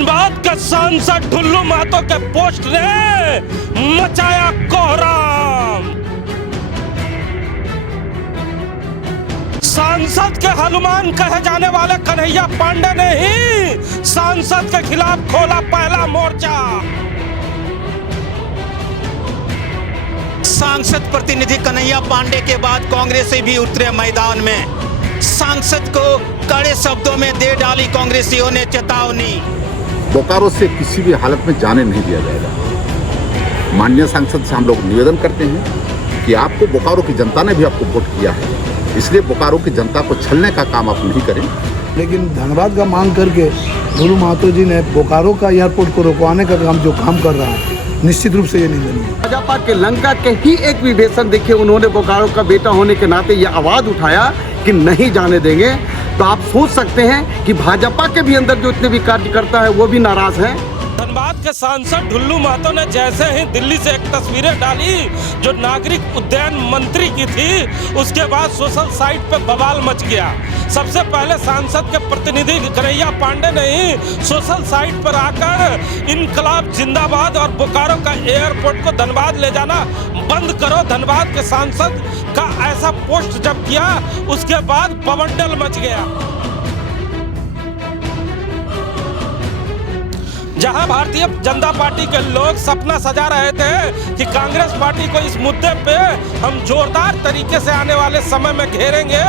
धनबाद के सांसद ढुल्लू महतो के पोस्ट ने मचाया कोहराम। सांसद के हनुमान कहे जाने वाले कन्हैया पांडे ने ही सांसद के खिलाफ खोला पहला मोर्चा। सांसद प्रतिनिधि कन्हैया पांडे के बाद कांग्रेसी भी उतरे मैदान में। सांसद को कड़े शब्दों में दे डाली कांग्रेसियों ने चेतावनी। बोकारो से किसी भी हालत में जाने नहीं दिया जाएगा। माननीय सांसद से हम लोग निवेदन करते हैं कि आपको बोकारो की जनता ने भी आपको वोट किया है, इसलिए बोकारो की जनता को छलने का काम आप नहीं करें। लेकिन धनबाद का मांग करके ढुल्लू महतो जी ने बोकारो का एयरपोर्ट को रुकवाने का जो काम कर रहा है, निश्चित रूप से ये निंदनीय है। भाजपा के लंका के ही एक विभीषण देखिए, उन्होंने बोकारो का बेटा होने के नाते ये आवाज उठाया कि नहीं जाने देंगे। तो आप सोच सकते हैं कि भाजपा के भी अंदर जो इतने भी कार्यकर्ता है वो भी नाराज हैं। धनबाद के सांसद ढुल्लू महतो ने जैसे ही दिल्ली से एक तस्वीरें डाली जो नागरिक उड्डयन मंत्री की थी, उसके बाद सोशल साइट पे बवाल मच गया। सबसे पहले सांसद के प्रतिनिधि कन्हैया पांडे ने ही सोशल साइट पर आकर इनकलाब जिंदाबाद और बोकारो का एयरपोर्ट को धनबाद ले जाना बंद करो, धनबाद के सांसद का ऐसा पोस्ट जब किया, उसके बाद बवंडर मच गया। जहां भारतीय जनता पार्टी के लोग सपना सजा रहे थे कि कांग्रेस पार्टी को इस मुद्दे पे हम जोरदार तरीके से आने वाले समय में घेरेंगे,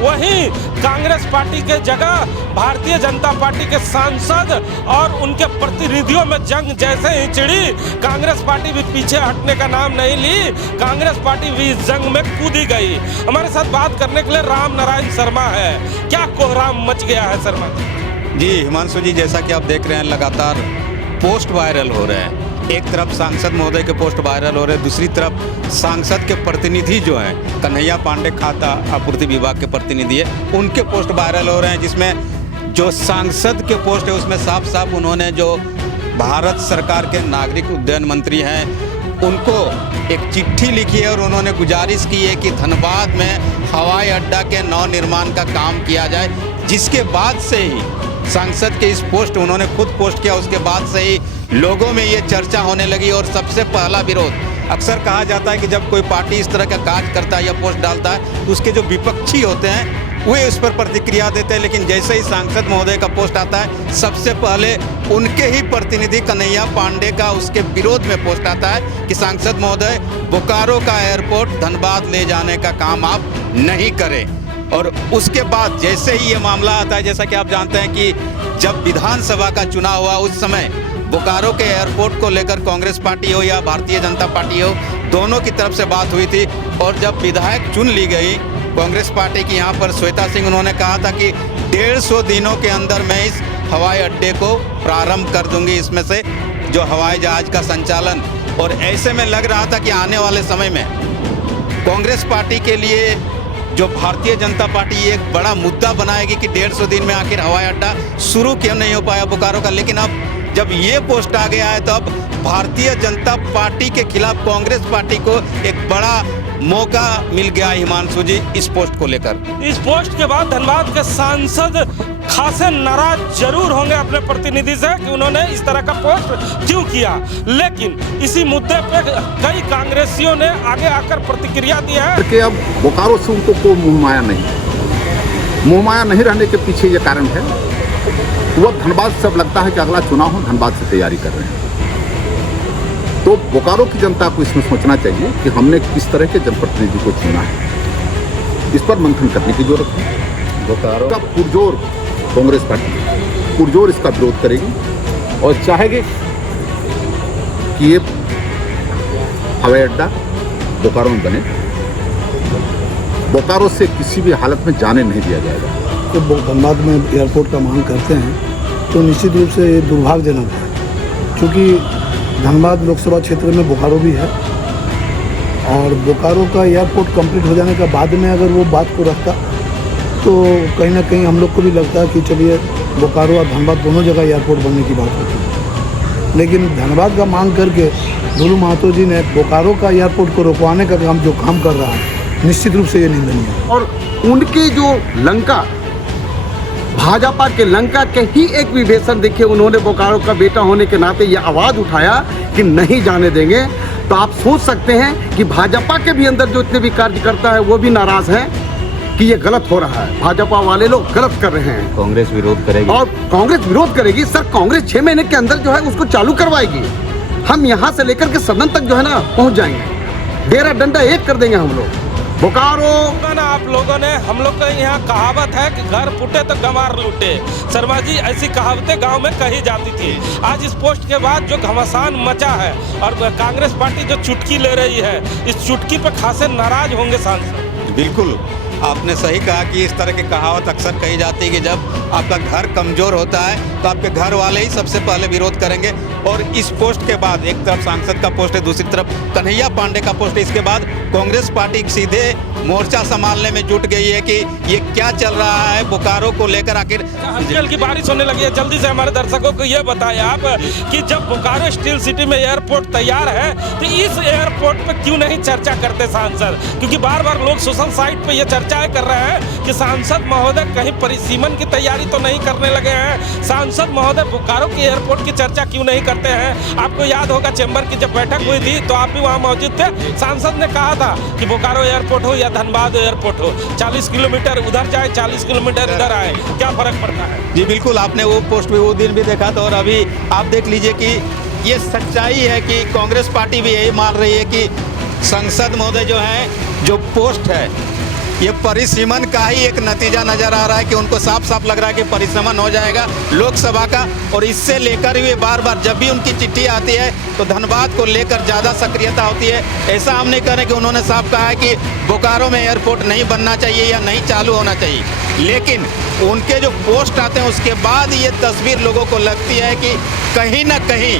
वहीं कांग्रेस पार्टी के जगह भारतीय जनता पार्टी के सांसद और उनके प्रतिनिधियों में जंग जैसे ही छिड़ी, कांग्रेस पार्टी भी पीछे हटने का नाम नहीं ली। कांग्रेस पार्टी भी इस जंग में कूदी गई। हमारे साथ बात करने के लिए राम नारायण शर्मा है। क्या कोहराम मच गया है शर्मा जी? हिमांशु जी, जैसा कि आप देख रहे हैं लगातार पोस्ट वायरल हो रहे हैं। एक तरफ सांसद महोदय के पोस्ट वायरल हो रहे हैं, दूसरी तरफ सांसद के प्रतिनिधि जो हैं, कन्हैया पांडे खाता आपूर्ति विभाग के प्रतिनिधि है, उनके पोस्ट वायरल हो रहे हैं। जिसमें जो सांसद के पोस्ट है उसमें साफ साफ उन्होंने जो भारत सरकार के नागरिक उड्डयन मंत्री हैं उनको एक चिट्ठी लिखी है और उन्होंने गुजारिश की है कि धनबाद में हवाई अड्डा के नवनिर्माण का काम किया जाए। जिसके बाद से ही सांसद के इस पोस्ट उन्होंने खुद पोस्ट किया, उसके बाद से ही लोगों में ये चर्चा होने लगी। और सबसे पहला विरोध, अक्सर कहा जाता है कि जब कोई पार्टी इस तरह का कार्य करता है या पोस्ट डालता है तो उसके जो विपक्षी होते हैं वे उस पर प्रतिक्रिया देते हैं। लेकिन जैसे ही सांसद महोदय का पोस्ट आता है, सबसे पहले उनके ही प्रतिनिधि कन्हैया पांडे का उसके विरोध में पोस्ट आता है कि सांसद महोदय, बोकारो का एयरपोर्ट धनबाद ले जाने का काम आप नहीं करें। और उसके बाद जैसे ही ये मामला आता है, जैसा कि आप जानते हैं कि जब विधानसभा का चुनाव हुआ उस समय बोकारो के एयरपोर्ट को लेकर कांग्रेस पार्टी हो या भारतीय जनता पार्टी हो, दोनों की तरफ से बात हुई थी। और जब विधायक चुन ली गई कांग्रेस पार्टी की यहाँ पर श्वेता सिंह, उन्होंने कहा था कि 150 दिनों के अंदर मैं इस हवाई अड्डे को प्रारंभ कर दूंगी, इसमें से जो हवाई जहाज का संचालन। और ऐसे में लग रहा था कि आने वाले समय में कांग्रेस पार्टी के लिए जो भारतीय जनता पार्टी एक बड़ा मुद्दा बनाएगी कि 150 दिन में आखिर हवाई अड्डा शुरू क्यों नहीं हो पाया बोकारो का। लेकिन अब जब ये पोस्ट आ गया है तो अब भारतीय जनता पार्टी के खिलाफ कांग्रेस पार्टी को एक बड़ा मौका मिल गया हिमांशु जी इस पोस्ट को लेकर। इस पोस्ट के बाद धनबाद के सांसद खासे नाराज जरूर होंगे अपने प्रतिनिधि से कि उन्होंने इस तरह का पोस्ट क्यों किया। लेकिन इसी मुद्दे पे कई कांग्रेसियों ने आगे आकर प्रतिक्रिया दी है कि अब बोकारो से उनको कोई मुहमाया नहीं, मुहमाया नहीं रहने के पीछे ये कारण है, वो धनबाद से अब लगता है कि अगला चुनाव हो, धनबाद से तैयारी कर रहे हैं। तो बोकारो की जनता को इसमें सोचना चाहिए कि हमने किस तरह के जनप्रतिनिधि को चुना है, इस पर मंथन करने की जरूरत है। बोकारो का पुरजोर कांग्रेस पार्टी पुरजोर इसका विरोध करेगी और चाहेगी कि ये हवाई अड्डा बोकारो में बने। बोकारो से किसी भी हालत में जाने नहीं दिया जाएगा। तो धनबाद में एयरपोर्ट का मांग करते हैं तो निश्चित रूप से ये दुर्भाग्यजनक है, क्योंकि धनबाद लोकसभा क्षेत्र में बोकारो भी है और बोकारो का एयरपोर्ट कंप्लीट हो जाने के बाद में अगर वो बात को रखता तो कहीं ना कहीं हम लोग को भी लगता है कि चलिए बोकारो और धनबाद दोनों जगह एयरपोर्ट बनने की बात होती है। लेकिन धनबाद का मांग करके ढुल्लू महतो जी ने बोकारो का एयरपोर्ट को रुकवाने का काम जो काम कर रहा है, निश्चित रूप से ये निंदनीय है। और उनके जो लंका भाजपा के लंका के ही एक विभीषण देखिए, उन्होंने बोकारो का बेटा होने के नाते ये आवाज़ उठाया कि नहीं जाने देंगे। तो आप सोच सकते हैं कि भाजपा के भी अंदर जो इतने भी कार्यकर्ता है वो भी नाराज हैं कि ये गलत हो रहा है, भाजपा वाले लोग गलत कर रहे हैं। कांग्रेस विरोध करेगी और कांग्रेस विरोध करेगी। सर, कांग्रेस 6 महीने के अंदर जो है उसको चालू करवाएगी। हम यहाँ से लेकर के सदन तक जो है ना पहुँच जाएंगे, डेरा डंडा एक कर देंगे हम लोग। बोकारो ना आप लोगों ने, हम लोग का यहाँ कहावत है कि घर फूटे तो गंवार लूटे। शर्मा जी, ऐसी कहावतें गांव में कही जाती थी। आज इस पोस्ट के बाद जो घमासान मचा है और कांग्रेस पार्टी जो चुटकी ले रही है, इस चुटकी पे खासे नाराज होंगे सांसद। बिल्कुल आपने सही कहा कि इस तरह की कहावत अक्सर कही जाती है कि जब आपका घर कमज़ोर होता है तो आपके घर वाले ही सबसे पहले विरोध करेंगे। और इस पोस्ट के बाद एक तरफ सांसद का पोस्ट है, दूसरी तरफ कन्हैया पांडे का पोस्ट है। इसके बाद कांग्रेस पार्टी सीधे मोर्चा संभालने में जुट गई है कि ये क्या चल रहा है बोकारो को लेकर। आखिर हल्की की बारिश होने लगी है। जल्दी से हमारे दर्शकों को ये बताएं आप कि जब बोकारो स्टील सिटी में एयरपोर्ट तैयार है तो इस एयरपोर्ट पे क्यों नहीं चर्चा करते सांसद? क्योंकि बार बार लोग सोशल साइट पे ये चर्चाएं कर रहे हैं कि सांसद महोदय कहीं परिसीमन की तैयारी तो नहीं करने लगे हैं। सांसद महोदय बोकारो की एयरपोर्ट की चर्चा क्यों नहीं करते हैं? आपको याद होगा चैम्बर की जब बैठक हुई थी तो आप भी वहाँ मौजूद थे। सांसद ने कहा था कि बोकारो एयरपोर्ट हो या धनबाद एयरपोर्ट हो, 40 किलोमीटर उधर जाए, 40 किलोमीटर इधर आए, क्या फर्क पड़ता है? जी बिल्कुल, आपने वो पोस्ट भी वो दिन भी देखा था और अभी आप देख लीजिए कि ये सच्चाई है कि कांग्रेस पार्टी भी यही मान रही है कि संसद महोदय जो है, जो पोस्ट है, ये परिसीमन का ही एक नतीजा नजर आ रहा है कि उनको साफ साफ लग रहा है कि परिसीमन हो जाएगा लोकसभा का। और इससे लेकर भी बार बार जब भी उनकी चिट्ठी आती है तो धनबाद को लेकर ज़्यादा सक्रियता होती है। ऐसा हम नहीं कह रहे कि उन्होंने साफ कहा है कि बोकारो में एयरपोर्ट नहीं बनना चाहिए या नहीं चालू होना चाहिए, लेकिन उनके जो पोस्ट आते हैं उसके बाद ये तस्वीर लोगों को लगती है कि कहीं ना कहीं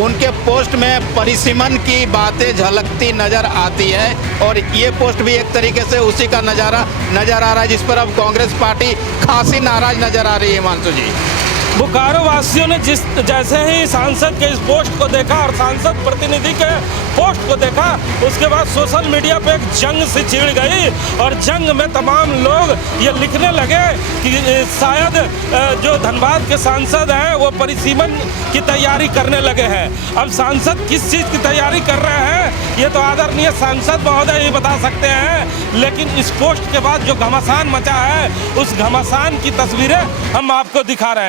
उनके पोस्ट में परिसीमन की बातें झलकती नजर आती है। और ये पोस्ट भी एक तरीके से उसी का नज़ारा नजर आ रहा है जिस पर अब कांग्रेस पार्टी खासी नाराज नजर आ रही है। हिमांशु जी, बोकारो वासियों ने जैसे ही सांसद के इस पोस्ट को देखा और सांसद प्रतिनिधि के पोस्ट को देखा, उसके बाद सोशल मीडिया पे एक जंग से छिड़ गई और जंग में तमाम लोग ये लिखने लगे कि शायद जो धनबाद के सांसद हैं वो परिसीमन की तैयारी करने लगे हैं। अब सांसद किस चीज़ की तैयारी कर रहे हैं ये तो आदरणीय सांसद महोदय ही बता सकते हैं, लेकिन इस पोस्ट के बाद जो घमासान मचा है उस घमासान की तस्वीरें हम आपको दिखा रहे हैं।